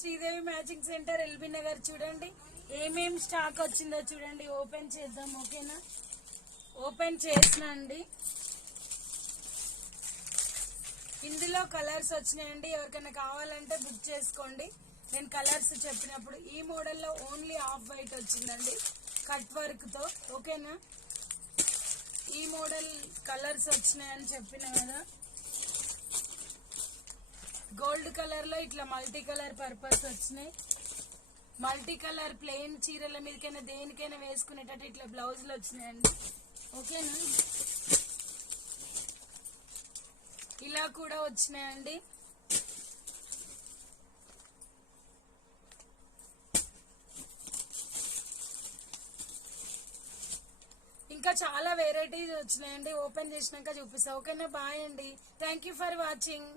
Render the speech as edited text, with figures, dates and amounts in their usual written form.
Sridevi matching centre LB Nagar. చూడండి ఏమేం stock వచ్చిందో చూడండి. ఓపెన్ చేద్దాం. ఓకేనా, ఓపెన్ చేసిన అండి. ఇందులో కలర్స్ వచ్చినాయండి. ఎవరికైనా కావాలంటే బుక్ చేసుకోండి. నేను కలర్స్ చెప్పినప్పుడు ఈ మోడల్లో ఓన్లీ ఆఫ్ వైట్ వచ్చిందండి కట్ వర్క్ తో. ఓకేనా, ఈ మోడల్ కలర్స్ వచ్చినాయని చెప్పిన కదా. గోల్డ్ కలర్ లో ఇట్లా మల్టీ కలర్ పర్పస్ వచ్చినాయి. మల్టీ కలర్ ప్లెయిన్ చీరల మీదకైనా దేనికైనా వేసుకునేటట్టు ఇట్లా బ్లౌజులు వచ్చినాయండి. ఓకేనా, ఇలా కూడా వచ్చినాయండి. ఇంకా చాలా వెరైటీస్ వచ్చినాయండి. ఓపెన్ చేసినాక చూపిస్తా. ఓకేనా, బాయ్ అండి. Thank you for watching.